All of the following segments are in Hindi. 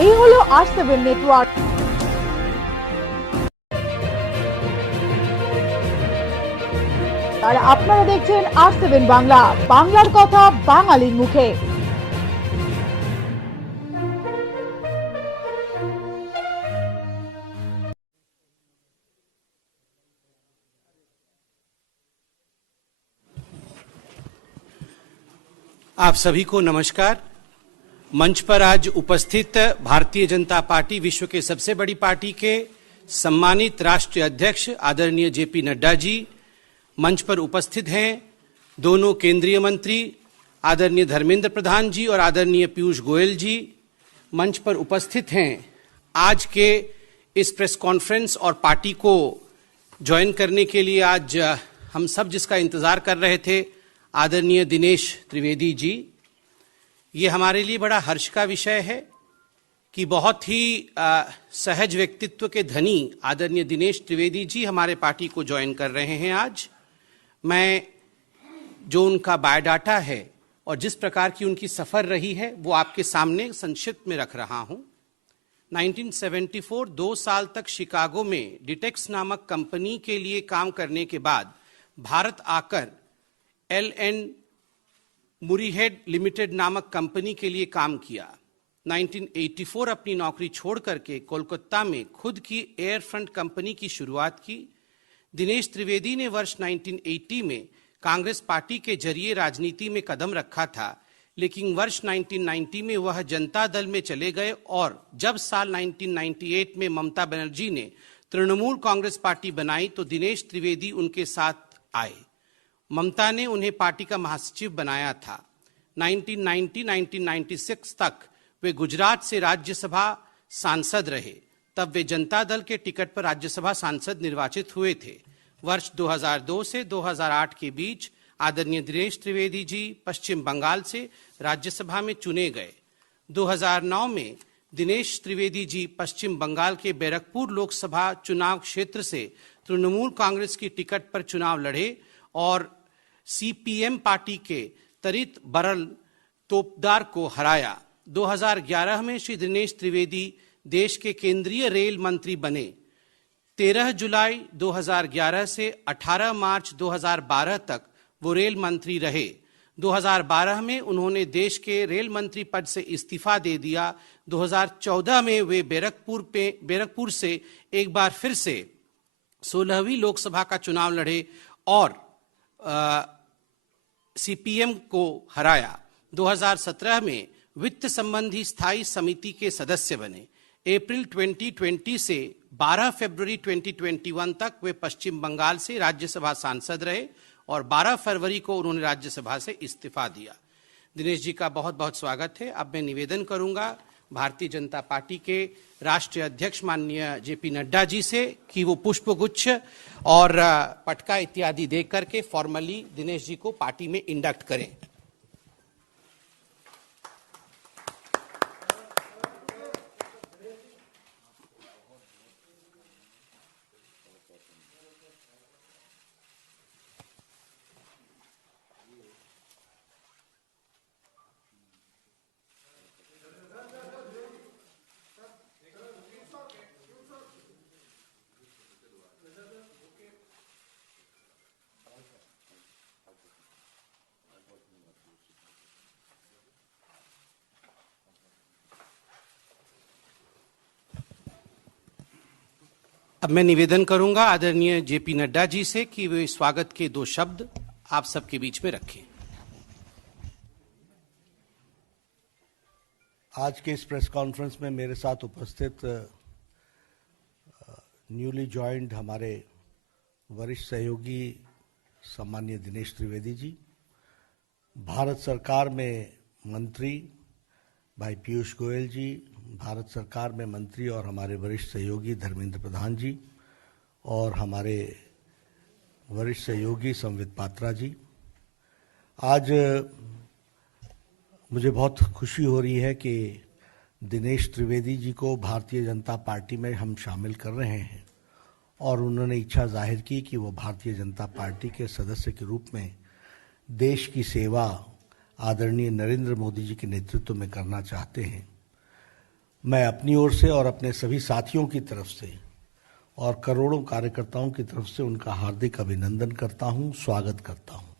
এই হলো R7 নেটওয়ার্ক। আর আপনারা দেখছেন R7 বাংলা, বাংলার কথা বাঙালির মুখে। आप सभी को नमस्कार। मंच पर आज उपस्थित भारतीय जनता पार्टी, विश्व के सबसे बड़ी पार्टी के सम्मानित राष्ट्रीय अध्यक्ष आदरणीय जेपी नड्डा जी, मंच पर उपस्थित हैं दोनों केंद्रीय मंत्री आदरणीय धर्मेंद्र प्रधान जी और आदरणीय पीयूष गोयल जी, मंच पर उपस्थित हैं आज के इस प्रेस कॉन्फ्रेंस और पार्टी को ज्वाइन करने के लिए आज हम सब जिसका इंतजार कर रहे थे, आदरणीय दिनेश त्रिवेदी जी। ये हमारे लिए बड़ा हर्ष का विषय है कि बहुत ही सहज व्यक्तित्व के धनी आदरणीय दिनेश त्रिवेदी जी हमारे पार्टी को ज्वाइन कर रहे हैं आज। मैं जो उनका बायोडाटा है और जिस प्रकार की उनकी सफ़र रही है वो आपके सामने संक्षिप्त में रख रहा हूं। 1974 2 साल तक शिकागो में डिटेक्स नामक कंपनी के लिए काम करने के बाद भारत आकर L&N मुरीहेड लिमिटेड नामक कंपनी के लिए काम किया। 1984 अपनी नौकरी छोड़ करके कोलकाता में खुद की एयर फ्रंट कंपनी की शुरुआत की। दिनेश त्रिवेदी ने वर्ष 1980 में कांग्रेस पार्टी के जरिए राजनीति में कदम रखा था, लेकिन वर्ष 1990 में वह जनता दल में चले गए और जब साल 1998 में ममता बनर्जी ने तृणमूल कांग्रेस पार्टी बनाई तो दिनेश त्रिवेदी उनके साथ आए। ममता ने उन्हें पार्टी का महासचिव बनाया था। 1990-1996 तक वे गुजरात से राज्यसभा सांसद रहे, तब वे जनता दल के टिकट पर राज्यसभा सांसद निर्वाचित हुए थे। वर्ष 2002 से 2008 के बीच आदरणीय दिनेश त्रिवेदी जी पश्चिम बंगाल से राज्यसभा में चुने गए। 2009 में दिनेश त्रिवेदी जी पश्चिम बंगाल के बैरकपुर लोकसभा चुनाव क्षेत्र से तृणमूल कांग्रेस की टिकट पर चुनाव लड़े और CPM पार्टी के तरित बरल तोपदार को हराया। 2011 में श्री दिनेश त्रिवेदी देश के केंद्रीय रेल मंत्री बने। 13 जुलाई 2011 से 18 मार्च 2012 तक वो रेल मंत्री रहे। 2012 में उन्होंने देश के रेल मंत्री पद से इस्तीफा दे दिया। 2014 में वे बैरकपुर से एक बार फिर से 16वीं लोकसभा का चुनाव लड़े और CPM को हराया। 2017 में वित्त संबंधी स्थायी समिति के सदस्य बने। अप्रैल 2020 से 12 फरवरी 2021 तक वे पश्चिम बंगाल से राज्यसभा सांसद रहे और 12 फरवरी को उन्होंने राज्यसभा से इस्तीफा दिया। दिनेश जी का बहुत बहुत स्वागत है। अब मैं निवेदन करूंगा भारतीय जनता पार्टी के राष्ट्रीय अध्यक्ष माननीय जेपी नड्डा जी से कि वो पुष्पगुच्छ और पटका इत्यादि दे करके फॉर्मली दिनेश जी को पार्टी में इंडक्ट करें। अब मैं निवेदन करूंगा आदरणीय जेपी नड्डा जी से कि वे स्वागत के 2 शब्द आप सबके बीच में रखें। आज के इस प्रेस कॉन्फ्रेंस में मेरे साथ उपस्थित न्यूली ज्वाइंड हमारे वरिष्ठ सहयोगी सम्माननीय दिनेश त्रिवेदी जी, भारत सरकार में मंत्री भाई पीयूष गोयल जी, भारत सरकार में मंत्री और हमारे वरिष्ठ सहयोगी धर्मेंद्र प्रधान जी और हमारे वरिष्ठ सहयोगी संवित पात्रा जी। आज मुझे बहुत खुशी हो रही है कि दिनेश त्रिवेदी जी को भारतीय जनता पार्टी में हम शामिल कर रहे हैं और उन्होंने इच्छा जाहिर की कि वो भारतीय जनता पार्टी के सदस्य के रूप में देश की सेवा आदरणीय नरेंद्र मोदी जी के नेतृत्व में करना चाहते हैं। मैं अपनी ओर से और अपने सभी साथियों की तरफ से और करोड़ों कार्यकर्ताओं की तरफ से उनका हार्दिक अभिनंदन करता हूं, स्वागत करता हूं।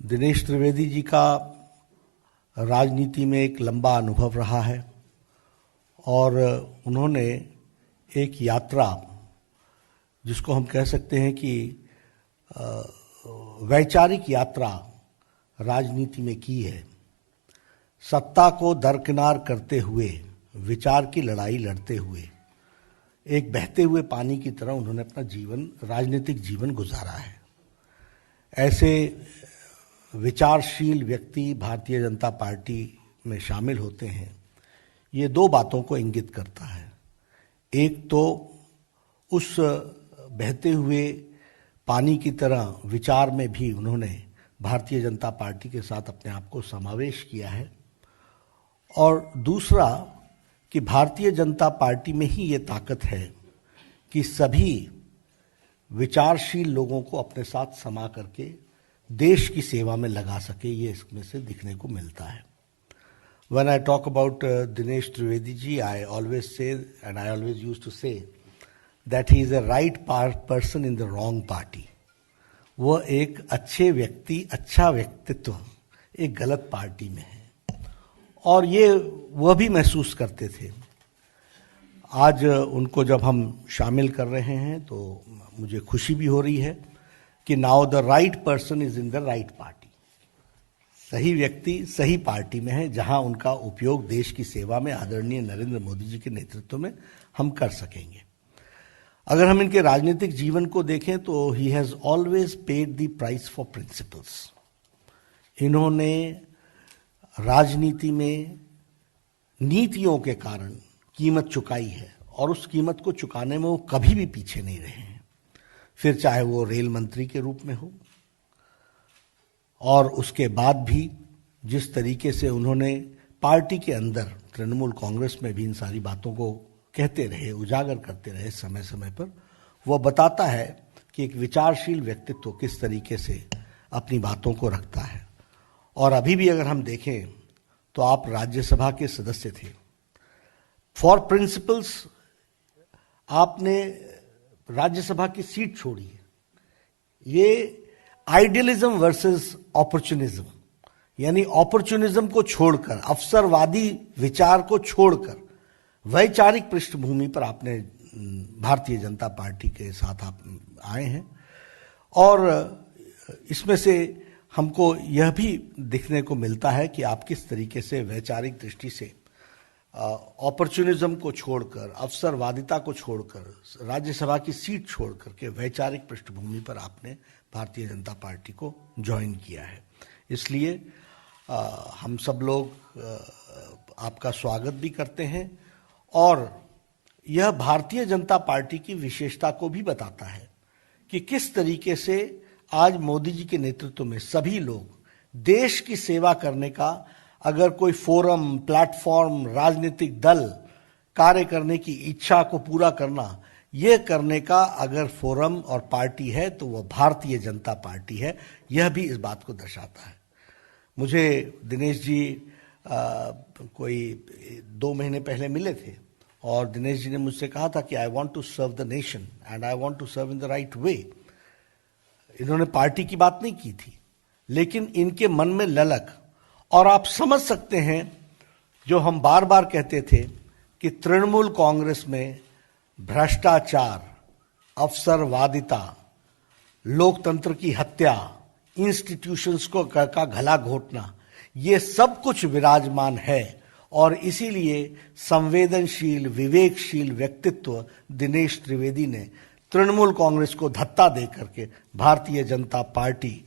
दिनेश त्रिवेदी जी का राजनीति में एक लंबा अनुभव रहा है और उन्होंने एक यात्रा, जिसको हम कह सकते हैं कि वैचारिक यात्रा राजनीति में की है। सत्ता को दरकिनार करते हुए, विचार की लड़ाई लड़ते हुए, एक बहते हुए पानी की तरह उन्होंने अपना जीवन, राजनीतिक जीवन गुजारा है। ऐसे विचारशील व्यक्ति भारतीय जनता पार्टी में शामिल होते हैं, ये दो बातों को इंगित करता है। एक तो उस बहते हुए पानी की तरह विचार में भी उन्होंने भारतीय जनता पार्टी के साथ अपने आप को समावेश किया है, और दूसरा कि भारतीय जनता पार्टी में ही ये ताकत है कि सभी विचारशील लोगों को अपने साथ समा करके देश की सेवा में लगा सके, ये इसमें से दिखने को मिलता है। When I talk about Dinesh Trivedi ji, I always say, and I always used to say, that he is a right person in the wrong party. वह एक अच्छे व्यक्ति, अच्छा व्यक्तित्व एक गलत पार्टी में है, और ये वह भी महसूस करते थे। आज उनको जब हम शामिल कर रहे हैं तो मुझे खुशी भी हो रही है कि now the right person is in the right party. सही व्यक्ति सही पार्टी में है, जहां उनका उपयोग देश की सेवा में आदरणीय नरेंद्र मोदी जी के नेतृत्व में हम कर सकेंगे। अगर हम इनके राजनीतिक जीवन को देखें तो he has always paid the price for principles. इन्होंने राजनीति में नीतियों के कारण कीमत चुकाई है, और उस कीमत को चुकाने में वो कभी भी पीछे नहीं रहे हैं। फिर चाहे वो रेल मंत्री के रूप में हो, और उसके बाद भी जिस तरीके से उन्होंने पार्टी के अंदर तृणमूल कांग्रेस में भी इन सारी बातों को कहते रहे, उजागर करते रहे समय समय पर, वह बताता है कि एक विचारशील व्यक्तित्व किस तरीके से अपनी बातों को रखता है। और अभी भी अगर हम देखें तो आप राज्यसभा के सदस्य थे। फॉर प्रिंसिपल्स आपने राज्यसभा की सीट छोड़ी है। ये आइडियलिज्म वर्सेस अपॉर्चुनिज्म, यानी अपॉर्चुनिज्म को छोड़कर, अवसरवादी विचार को छोड़कर वैचारिक पृष्ठभूमि पर आपने भारतीय जनता पार्टी के साथ आप आए हैं। और इसमें से हमको यह भी दिखने को मिलता है कि आप किस तरीके से वैचारिक दृष्टि से अपॉर्चुनिज्म को छोड़कर, अवसरवादिता को छोड़कर, राज्यसभा की सीट छोड़कर के वैचारिक पृष्ठभूमि पर आपने भारतीय जनता पार्टी को ज्वाइन किया है। इसलिए हम सब लोग आपका स्वागत भी करते हैं, और यह भारतीय जनता पार्टी की विशेषता को भी बताता है कि किस तरीके से आज मोदी जी के नेतृत्व में सभी लोग देश की सेवा करने का, अगर कोई फोरम, प्लेटफॉर्म, राजनीतिक दल कार्य करने की इच्छा को पूरा करना, ये करने का अगर फोरम और पार्टी है तो वह भारतीय जनता पार्टी है। यह भी इस बात को दर्शाता है। मुझे दिनेश जी कोई 2 महीने पहले मिले थे, और दिनेश जी ने मुझसे कहा था कि I want to serve the nation and I want to serve in the right way. इन्होंने पार्टी की बात नहीं की थी, लेकिन इनके मन में ललक, और आप समझ सकते हैं जो हम बार बार कहते थे कि तृणमूल कांग्रेस में भ्रष्टाचार, अवसरवादिता, लोकतंत्र की हत्या, इंस्टीट्यूशंस को का गला घोटना, ये सब कुछ विराजमान है। और इसीलिए संवेदनशील, विवेकशील व्यक्तित्व दिनेश त्रिवेदी ने तृणमूल कांग्रेस को धत्ता दे करके भारतीय जनता पार्टी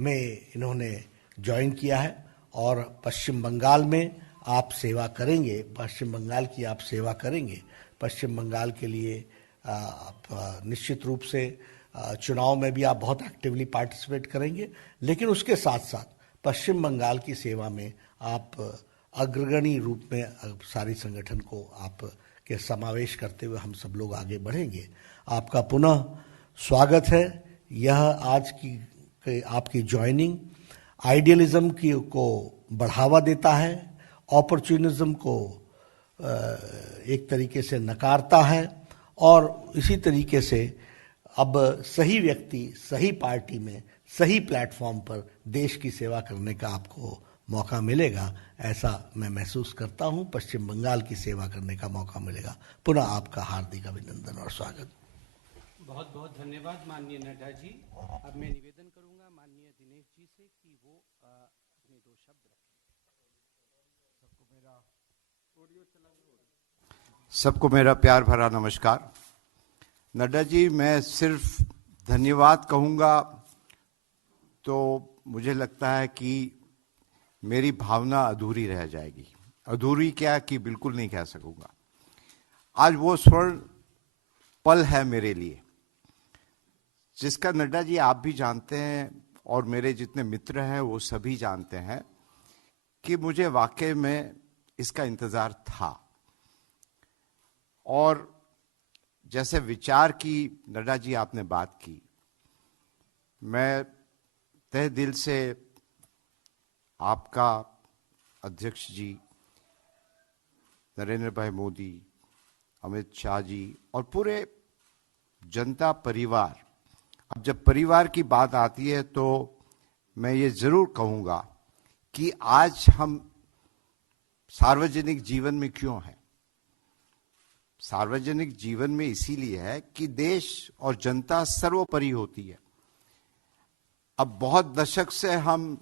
में इन्होंने ज्वाइन किया है, और पश्चिम बंगाल में आप सेवा करेंगे, पश्चिम बंगाल की आप सेवा करेंगे। पश्चिम बंगाल के लिए आप निश्चित रूप से चुनाव में भी आप बहुत एक्टिवली पार्टिसिपेट करेंगे, लेकिन उसके साथ साथ पश्चिम बंगाल की सेवा में आप अग्रगणी रूप में सारी संगठन को आप के समावेश करते हुए हम सब लोग आगे बढ़ेंगे। आपका पुनः स्वागत है। यह आज की आपकी ज्वाइनिंग आइडियलिज्म की को बढ़ावा देता है, अपॉर्चुनिज्म को एक तरीके से नकारता है और इसी तरीके से अब सही व्यक्ति सही पार्टी में सही प्लेटफॉर्म पर देश की सेवा करने का आपको मौका मिलेगा, ऐसा मैं महसूस करता हूं। पश्चिम बंगाल की सेवा करने का मौका मिलेगा। पुनः आपका हार्दिक अभिनंदन और स्वागत। बहुत बहुत धन्यवाद माननीय नड्डा जी। अब मैं निवेदन करूंगा माननीय दिनेश जी से कि वो अपने दो शब्द रखें। सबको मेरा प्यार भरा नमस्कार। नड्डा जी, मैं सिर्फ धन्यवाद कहूँगा तो मुझे लगता है कि मेरी भावना अधूरी रह जाएगी। अधूरी क्या कि बिल्कुल नहीं कह सकूँगा। आज वो स्वर्ण पल है मेरे लिए जिसका नड्डा जी आप भी जानते हैं और मेरे जितने मित्र हैं वो सभी जानते हैं कि मुझे वाकई में इसका इंतज़ार था। और जैसे विचार की नड्डा जी आपने बात की, मैं तहे दिल से आपका अध्यक्ष जी नरेंद्र भाई मोदी, अमित शाह जी और पूरे जनता परिवार, अब जब परिवार की बात आती है तो मैं ये जरूर कहूँगा कि आज हम सार्वजनिक जीवन में क्यों हैं। सार्वजनिक जीवन में इसीलिए है कि देश और जनता सर्वोपरि होती है। अब बहुत दशक से हम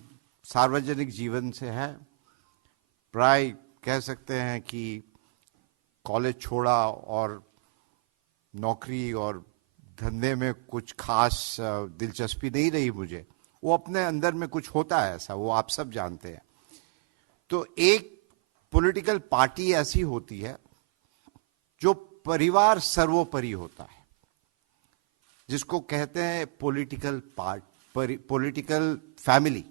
सार्वजनिक जीवन से हैं। प्राय कह सकते हैं कि कॉलेज छोड़ा और नौकरी और धंधे में कुछ खास दिलचस्पी नहीं रही मुझे। वो अपने अंदर में कुछ होता है ऐसा, वो आप सब जानते हैं। तो एक पॉलिटिकल पार्टी ऐसी होती है जो परिवार सर्वोपरि होता है, जिसको कहते हैं पॉलिटिकल फैमिली।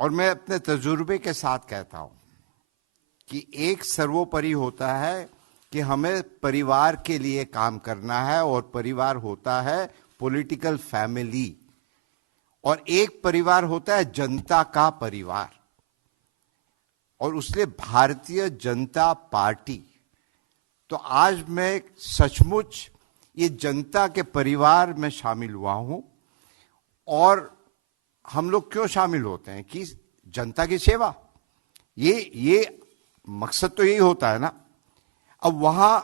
और मैं अपने तजुर्बे के साथ कहता हूं कि एक सर्वोपरि होता है कि हमें परिवार के लिए काम करना है और परिवार होता है पॉलिटिकल फैमिली, और एक परिवार होता है जनता का परिवार। और उसलिए भारतीय जनता पार्टी, तो आज मैं सचमुच ये जनता के परिवार में शामिल हुआ हूं। और हम लोग क्यों शामिल होते हैं कि जनता की सेवा, ये मकसद तो यही होता है ना। अब वहां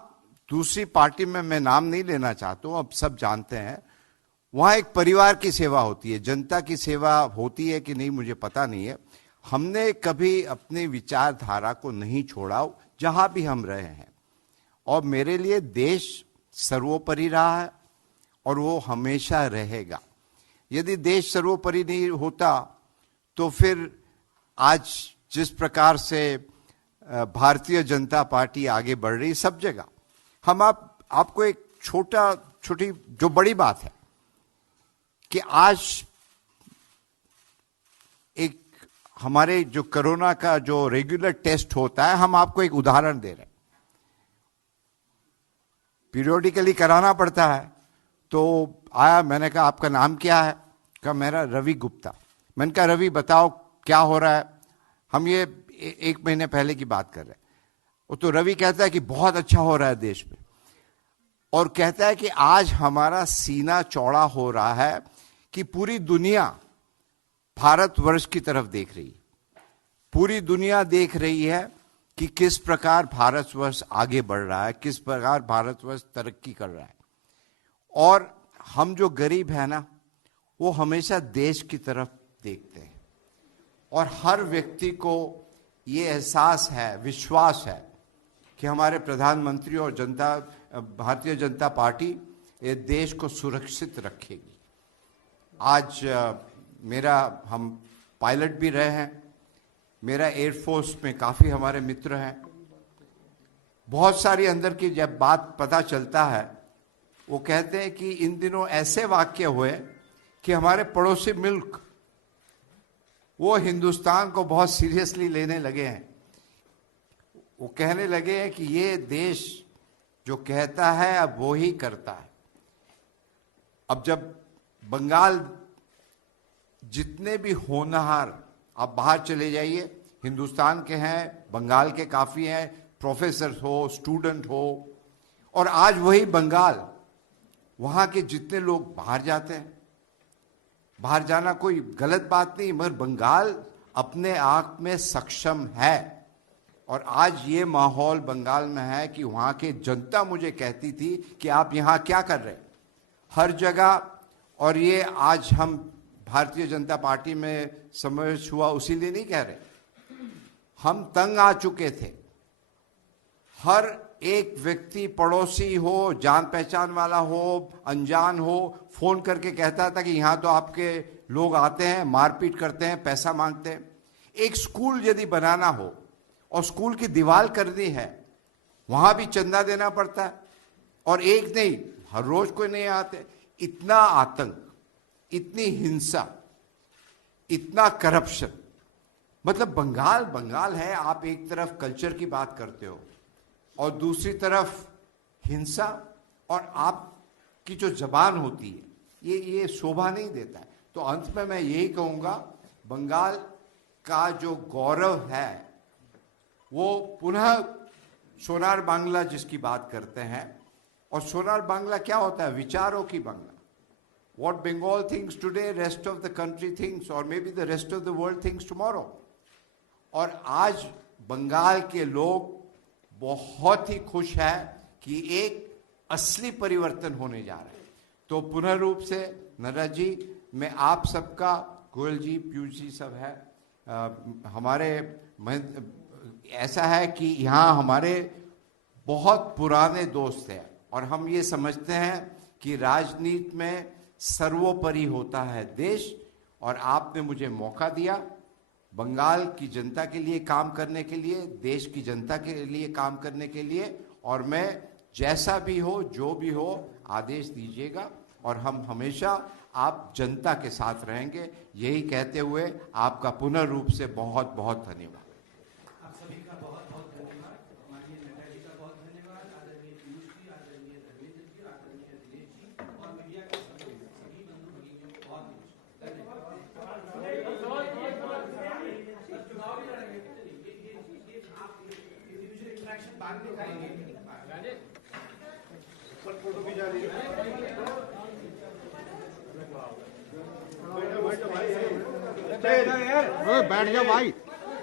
दूसरी पार्टी में मैं नाम नहीं लेना चाहता हूं, अब सब जानते हैं, वहां एक परिवार की सेवा होती है। जनता की सेवा होती है कि नहीं मुझे पता नहीं है। हमने कभी अपनी विचारधारा को नहीं छोड़ा जहां भी हम रहे हैं। और मेरे लिए देश सर्वोपरि रहा है और वो हमेशा रहेगा। यदि देश सर्वोपरि नहीं होता तो फिर आज जिस प्रकार से भारतीय जनता पार्टी आगे बढ़ रही सब जगह, हम आपको एक छोटी जो बड़ी बात है कि आज एक हमारे जो कोरोना का जो रेगुलर टेस्ट होता है, हम आपको एक उदाहरण दे रहे हैं। पीरियोडिकली कराना पड़ता है। तो आया, मैंने कहा आपका नाम क्या है? कहा मेरा रवि गुप्ता। मैंने कहा रवि बताओ क्या हो रहा है। हम ये 1 महीने पहले की बात कर रहे हैं। वो तो रवि कहता है कि बहुत अच्छा हो रहा है देश में, और कहता है कि आज हमारा सीना चौड़ा हो रहा है कि पूरी दुनिया भारतवर्ष की तरफ देख रही है। पूरी दुनिया देख रही है कि किस प्रकार भारतवर्ष आगे बढ़ रहा है, किस प्रकार भारतवर्ष तरक्की कर रहा है। और हम जो गरीब है ना, वो हमेशा देश की तरफ देखते हैं। और हर व्यक्ति को ये एहसास है, विश्वास है कि हमारे प्रधानमंत्री और भारतीय जनता पार्टी ये देश को सुरक्षित रखेगी। आज हम पायलट भी रहे हैं। मेरा एयरफोर्स में काफ़ी हमारे मित्र हैं। बहुत सारी अंदर की जब बात पता चलता है, वो कहते हैं कि इन दिनों ऐसे वाक्य हुए कि हमारे पड़ोसी मुल्क वो हिंदुस्तान को बहुत सीरियसली लेने लगे हैं। वो कहने लगे हैं कि ये देश जो कहता है अब वो ही करता है। अब जब बंगाल जितने भी होनहार, आप बाहर चले जाइए, हिंदुस्तान के हैं, बंगाल के काफ़ी हैं, प्रोफेसर हो, स्टूडेंट हो। और आज वही बंगाल, वहाँ के जितने लोग बाहर जाते हैं, बाहर जाना कोई गलत बात नहीं, मगर बंगाल अपने आप में सक्षम है। और आज ये माहौल बंगाल में है कि वहाँ की जनता मुझे कहती थी कि आप यहाँ क्या कर रहे हैं, हर जगह। और ये आज हम भारतीय जनता पार्टी में समावेश हुआ उसीलिए नहीं कह रहे, हम तंग आ चुके थे। हर एक व्यक्ति, पड़ोसी हो, जान पहचान वाला हो, अनजान हो, फोन करके कहता था कि यहाँ तो आपके लोग आते हैं, मारपीट करते हैं, पैसा मांगते हैं। एक स्कूल यदि बनाना हो और स्कूल की दीवार करनी है, वहां भी चंदा देना पड़ता है। और एक नहीं, हर रोज कोई नहीं आते। इतना आतंक, इतनी हिंसा, इतना करप्शन। मतलब बंगाल बंगाल है। आप एक तरफ कल्चर की बात करते हो और दूसरी तरफ हिंसा, और आपकी जो जबान होती है ये शोभा नहीं देता है। तो अंत में मैं यही कहूंगा, बंगाल का जो गौरव है वो पुनः सोनार बांग्ला जिसकी बात करते हैं। और सोनार बांग्ला क्या होता है? विचारों की Bangla. What Bengal thinks today, rest of the country thinks, or maybe the rest of the world thinks tomorrow. और आज बंगाल के लोग बहुत ही खुश हैं कि एक असली परिवर्तन होने जा रहा है। तो पुनः रूप से नड्डा जी, मैं आप सबका, गोयल जी, पीयूष जी सब है, हमारे ऐसा है कि यहाँ हमारे बहुत पुराने दोस्त हैं और हम ये समझते हैं कि राजनीति में सर्वोपरि होता है देश। और आपने मुझे मौका दिया बंगाल की जनता के लिए काम करने के लिए, देश की जनता के लिए काम करने के लिए। और मैं जैसा भी हो, जो भी हो, आदेश दीजिएगा और हम हमेशा आप जनता के साथ रहेंगे। यही कहते हुए आपका पुनः रूप से बहुत बहुत धन्यवाद। आप सभी का बहुत बहुत धन्यवाद। माननीय नड्डा जी का बहुत धन्यवाद, आदरणीय पीयूष जी, आदरणीय धर्मेंद्र जी, आदरणीय दिनेश जी और मीडिया के सभी बंधु भगिनियों को बहुत धन्यवाद। चुनाव भी लड़ेंगे, ये आप इंडिविजुअल इंटरेक्शन बाद में करेंगे। फोटो भी जा रही है। बैठ जाओ भाई,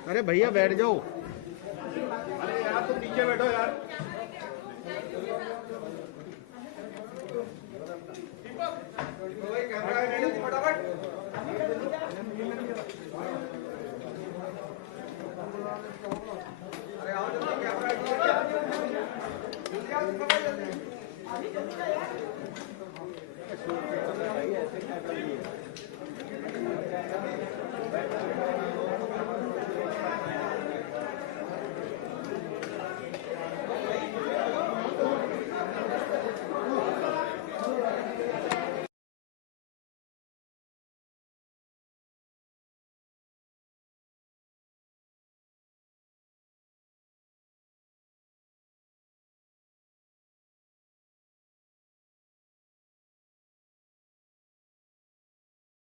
अरे भैया बैठ जाओ। अरे यार तुम नीचे बैठो यार। फटाफट